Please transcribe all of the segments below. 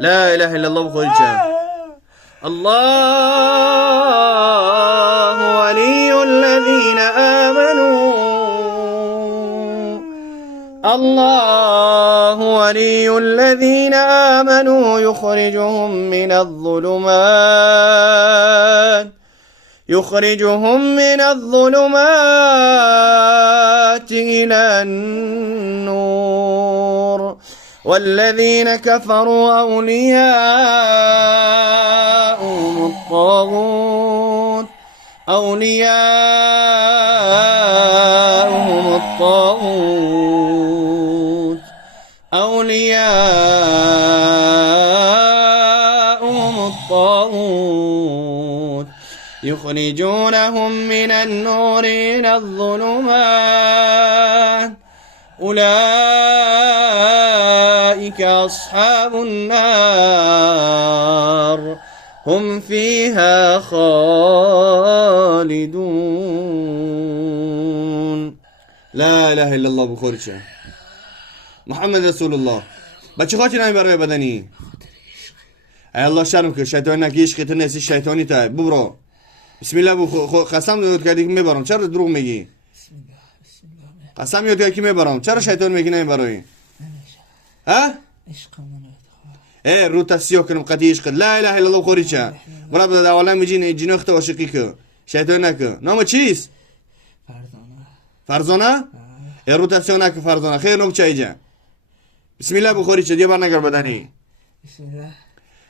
لا إله إلا الله بخورجة. الله ولي الذين آمنوا. الله ولي الذين آمنوا يخرجهم من الظلمات إلى النور، والذين كفروا أولياؤهم الطاغوت يخرجونهم من النور إلى الظلمات، أولئك أصحاب النار هم فيها خالدون. لا إله إلا الله بخورجة. محمد رسول الله. بچه خاطی نمی برای بدنی. ای الله شرم که شیطان نکیش خیتر نیستی شیطانی تا ببرو. بسم الله قسم داد کردی که میبرم. چرا دروغ میگی؟ قسم یاد کردی که میبرم. چرا شیطان میگی نمیبرای؟ ها؟ رو تسیح کنم قطعی عشق. لا اله الا الله بخورجة. برای در عالم میجین جنو اخت عاشقی که شیطان نکه. نام چیست؟ فرزانه؟ رو تسیح نکه فرزانه. خیر نام چه ایجا؟ بسم الله بخورجة. دیگه بر نگر بدنی. بسم الله.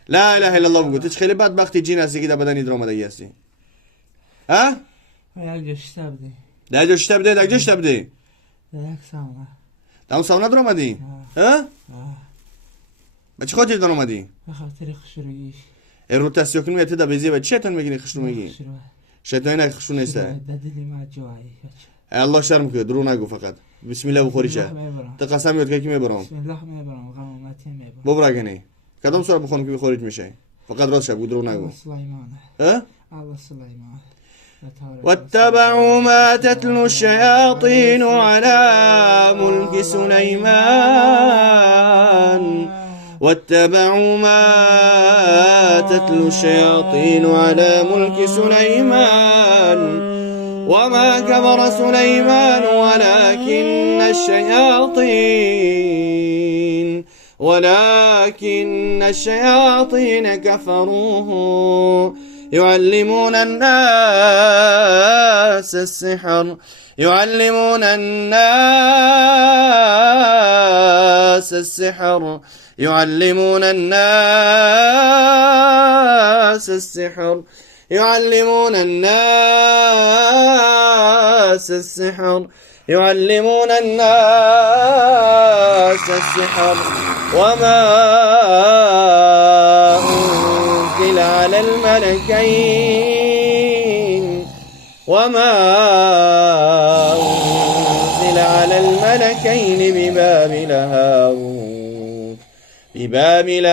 لا اله الا الله بگو. تو خیلی بدبختی جین هستی که در بدنی در آمدگی هستی. ها؟ یک جشته بده. در جشته بده. در جشته بده. یک ساونه. در اون ساونه در آمدی؟ ها؟ بچه خاطر در آمدی؟ به خاطر خشروگیش. رو تسیح کنی میتی در بیزیه بچه شیطان میگی خشرو میگی؟ شیطانی نه خشرو نیسته. در دلی ما جوایی. الله شرم که درو نگو فقط. بسم الله بخورجة. تا قسم یاد که میبرم. بسم الله میبرم. غمامتی میبرم. ببر گنی. کدام سوره بخونم که خارج میشه؟ فقط راست شب درو نگو. سلیمان. ها؟ الله سلیمان. واتبعوا ما تتلو الشياطين على ملك سليمان. واتبعوا ما تتلو الشياطين على ملك سليمان وما كفر سليمان ولكن الشياطين كفروه يعلمون الناس السحر يعلمون الناس السحر يعلمون الناس السحر يعلمون الناس السحر يعلمون الناس السحر وما أنزل على الملكين ببابل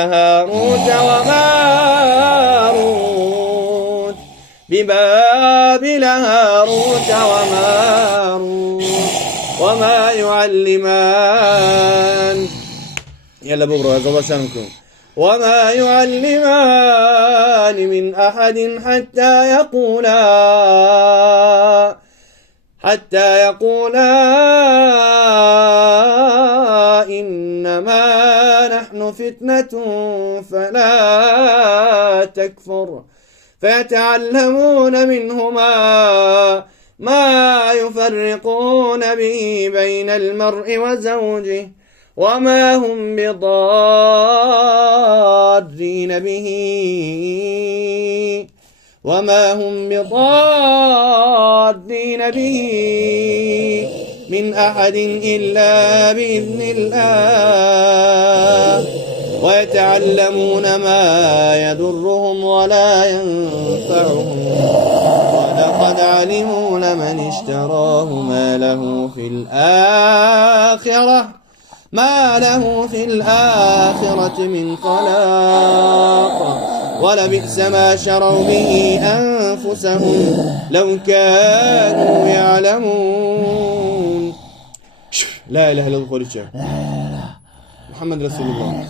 هاروت وماروت وما يعلمان يلا ببرو يا زبا شانكم وما يعلمان من أحد حتى يقولا إنما نحن فتنة فلا تكفر فيتعلمون منهما ما يفرقون به بين المرء وزوجه وما هم بضارين به من أحد إلا بإذن الله ويتعلمون ما يضرهم ولا ينفعهم ولقد علموا لمن اشتراه ما له في الآخرة من خلاق ولبئس ما شروا به أنفسهم لو كانوا يعلمون. لا إله إلا الله محمد رسول الله.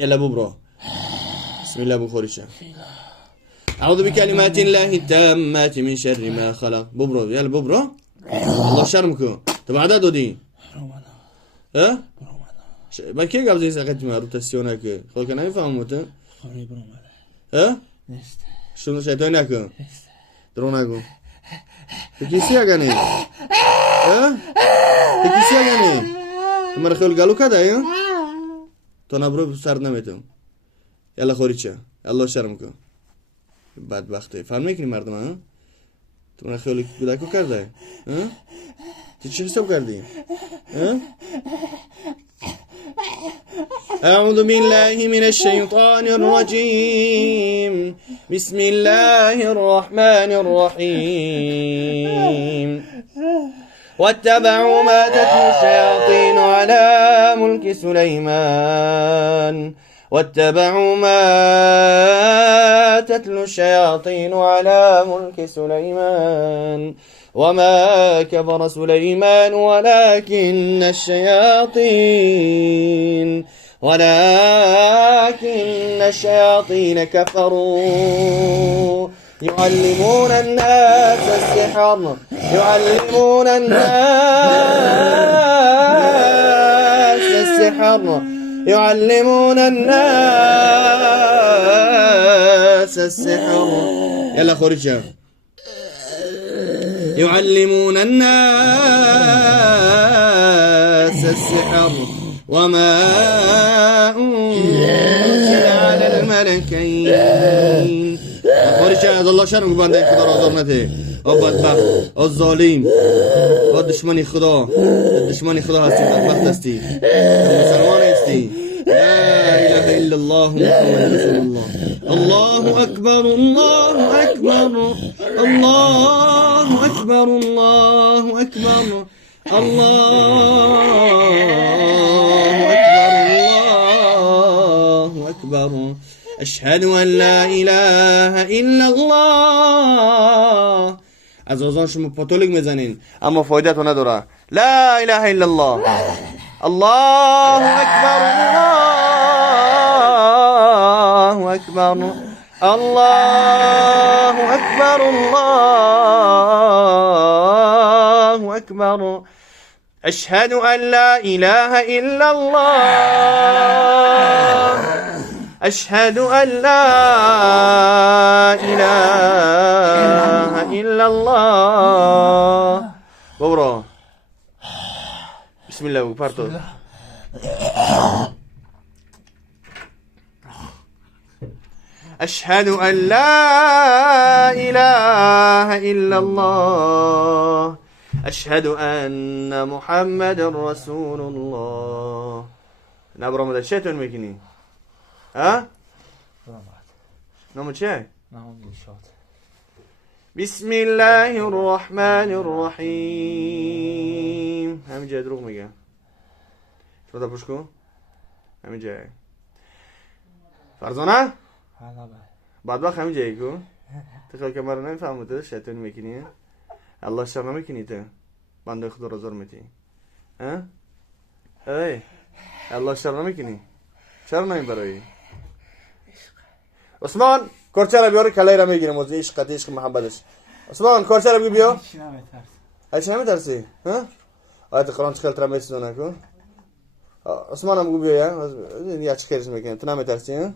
يلا ببرو بسم الله بخوريشا أعوذ بكلمات الله التامات من شر ما خلق ببرو يلا ببرو الله شرمكو تبع عدد دي ها ما كي قبل زي ساقط ما روتاسيونك خو كان يفهموت ها شنو شيطانك دروناكو تكيسيا غني ها تكيسيا غني تمر خول قالوا كذا يا تنابرو سر نمیتم يلا خوريچه الله شرمكو بدبخته فهم میکنی مردم ها تمر خول کودکو کرده ها تو چی حساب کردی ها أعوذ بالله من الشيطان الرجيم بسم الله الرحمن الرحيم واتبعوا ما تتلو الشياطين على ملك سليمان واتبعوا ما تتلو الشياطين على ملك سليمان وما كفر سليمان ولكن الشياطين كفروا يعلمون الناس السحر يلا خرجها يعلمون الناس السحر وما أنزل على الملكين خارج از الله شرم بنده خدا را آزار نده او بدبخت او ظالم او دشمنی خدا هستی بدبخت هستی مسلمان هستی لا اله الا الله محمد رسول الله الله اکبر الله اکبر الله اکبر الله اکبر الله اکبر أشهد أن لا إله إلا الله از آزان شما پاتولیک میزنین اما فایده تو نداره لا إله إلا الله الله أكبر الله أكبر الله أكبر الله أكبر أشهد أن لا إله إلا الله أشهد أن لا إله إلا الله بورا بسم الله وبارتو أشهد أن لا إله إلا الله أشهد أن محمد رسول الله نبرم ده شيطان میکنی ها؟ نامو چه؟ نامو دلشاد بسم الله الرحمن الرحیم همین جای دروغ میگه شما تا پوش کن همین جای فرزانه؟ بعد وقت همین جایی کن تخیل که مرا نمیفهموده شیطان میکنی الله شر نمیکنی تو بنده خدا را زار میتی ها؟ ای الله شر نمیکنی چرا نمی برایی عثمان کارچه را بیاره کلای را میگیرم موضوع عشق محبتش عثمان کارچه را بیا هیچ نمیترسی ها آیت قرآن چه خیلی ترا میسیدونه کن عثمان هم بگو بیا یا چه خیلیش میکنی تو نمیترسی ها